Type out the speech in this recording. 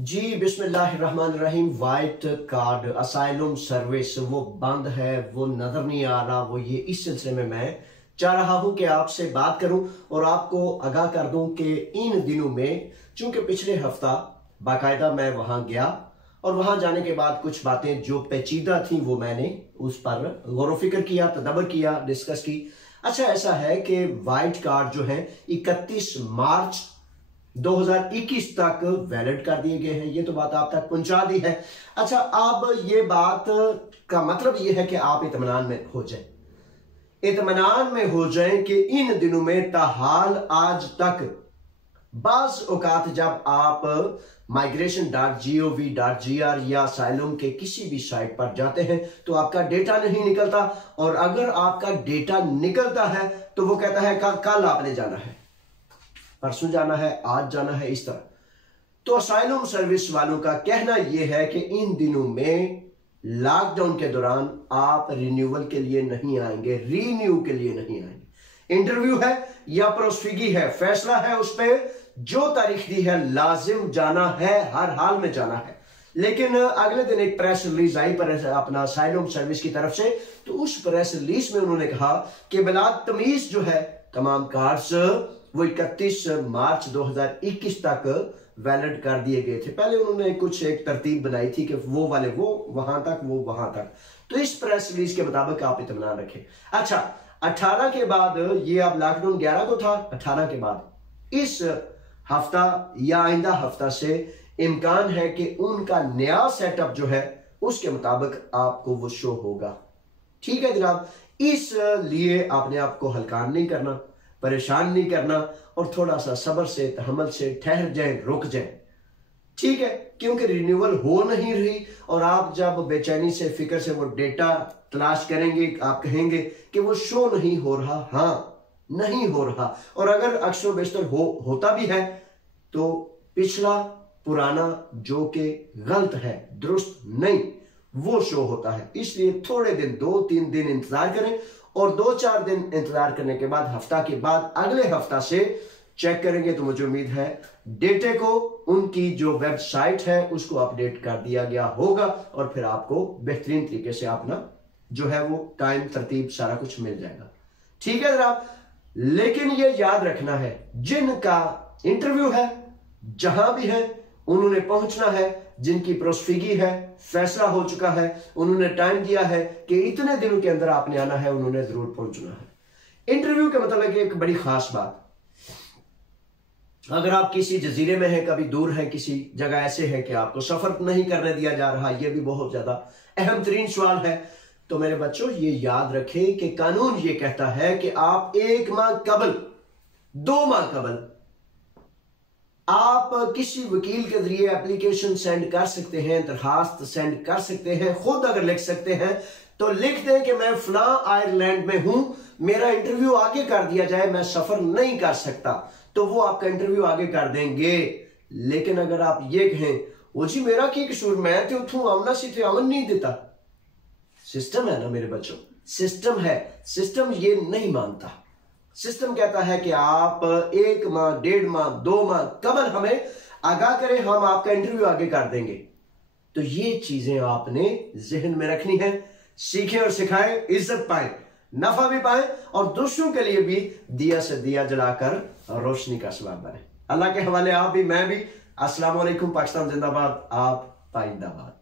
जी बिस्मिल्लाहिर्रहमानिर्रहीम। White card asylum service वो बंद है, वो नजर नहीं आ रहा। वो ये इस सिलसिले में मैं चाह रहा हूं कि आपसे बात करूं और आपको आगाह कर दूं कि इन दिनों में, चूंकि पिछले हफ्ता बाकायदा मैं वहां गया और वहां जाने के बाद कुछ बातें जो पेचीदा थी वो मैंने उस पर गौर फिक्र किया, तदब्बर किया, डिस्कस की। अच्छा, ऐसा है कि वाइट कार्ड जो है 31 मार्च 2021 तक वैलिड कर दिए गए हैं। ये तो बात आप तक पहुंचा दी है। अच्छा, अब ये बात का मतलब ये है कि आप इत्मीनान में हो जाएं, इत्मीनान में हो जाएं कि इन दिनों में ताहाल आज तक बाज औकात जब आप migration.gov.gr या असाइलम के किसी भी साइट पर जाते हैं तो आपका डेटा नहीं निकलता, और अगर आपका डेटा निकलता है तो वो कहता है कल आपने जाना है, परसों जाना है, आज जाना है, इस तरह। तो असाइलम सर्विस वालों का कहना यह है कि इन दिनों में लॉकडाउन के दौरान आप रिन्यूअल के लिए नहीं आएंगे, रीन्यू के लिए नहीं आएंगे। इंटरव्यू है या प्रोस्फिगी है, फैसला है, उस पर जो तारीख दी है लाजिम जाना है, हर हाल में जाना है। लेकिन अगले दिन एक प्रेस रिलीज आई पर अपना असाइलम सर्विस की तरफ से, तो उस प्रेस रिलीज में उन्होंने कहा कि बिलाद तमीज जो है तमाम कार्ड्स वो 31 मार्च 2021 तक वैलिड कर दिए गए थे। पहले उन्होंने कुछ एक तरतीब बनाई थी कि वो वाले वो वहां तक, वो वहां तक। तो इस प्रेस रिलीज के मुताबिक आप इत्मीनान रखें। अच्छा, 18 के बाद, ये अब लॉकडाउन 11 को था, 18 के बाद इस हफ्ता या आइंदा हफ्ता से इम्कान है कि उनका नया सेटअप जो है उसके मुताबिक आपको वो शो होगा। ठीक है जनाब, इसलिए आपने आपको हलकान नहीं करना, परेशान नहीं करना, और थोड़ा सा सब्र से, तहम्मुल से ठहर जाएं, रुक जाएं। ठीक है, क्योंकि रिन्यूअल हो नहीं रही और आप जब बेचैनी से, फिक्र से वो डेटा तलाश करेंगे, आप कहेंगे कि वो शो नहीं हो रहा। हाँ, नहीं हो रहा, और अगर अक्सर बेशतर होता भी है तो पिछला पुराना जो कि गलत है, दुरुस्त नहीं, वो शो होता है। इसलिए थोड़े दिन, 2-3 दिन इंतजार करें, और 2-4 दिन इंतजार करने के बाद, हफ्ता के बाद, अगले हफ्ता से चेक करेंगे तो मुझे उम्मीद है डेटे को, उनकी जो वेबसाइट है उसको अपडेट कर दिया गया होगा, और फिर आपको बेहतरीन तरीके से अपना जो है वो टाइम, तरतीब, सारा कुछ मिल जाएगा। ठीक है जनाब, लेकिन ये याद रखना है, जिनका इंटरव्यू है जहां भी है उन्होंने पहुंचना है, जिनकी प्रोस्फिगी है, फैसला हो चुका है, उन्होंने टाइम दिया है कि इतने दिनों के अंदर आपने आना है, उन्होंने जरूर पहुंचना है। इंटरव्यू के मतलब एक बड़ी खास बात, अगर आप किसी जजीरे में हैं, कभी दूर है, किसी जगह ऐसे है कि आपको सफर नहीं करने दिया जा रहा, यह भी बहुत ज्यादा अहम तरीन सवाल है। तो मेरे बच्चों, ये याद रखें कि कानून ये कहता है कि आप 1 माह कबल, 2 माह कबल आप किसी वकील के जरिए एप्लीकेशन सेंड कर सकते हैं, दरखास्त सेंड कर सकते हैं। खुद अगर लिख सकते हैं तो लिख दें कि मैं फला आयरलैंड में हूं, मेरा इंटरव्यू आगे कर दिया जाए, मैं सफर नहीं कर सकता, तो वो आपका इंटरव्यू आगे कर देंगे। लेकिन अगर आप ये कहें, वो जी मेरा की कसूर, मैं तो उठूं आमना सी थे, अमन नहीं देता। सिस्टम है ना मेरे बच्चों, सिस्टम है, सिस्टम ये नहीं मानता। सिस्टम कहता है कि आप 1 माह, 1.5 माह, 2 माह कबल हमें आगाह करें, हम आपका इंटरव्यू आगे कर देंगे। तो ये चीजें आपने जहन में रखनी है। सीखें और सिखाएं, इज्जत पाए, नफा भी पाए, और दूसरों के लिए भी दिया से दिया जलाकर रोशनी का सबब बने। अल्लाह के हवाले आप भी, मैं भी। अस्सलाम वालेकुम, पाकिस्तान जिंदाबाद, आप पाइंदाबाद।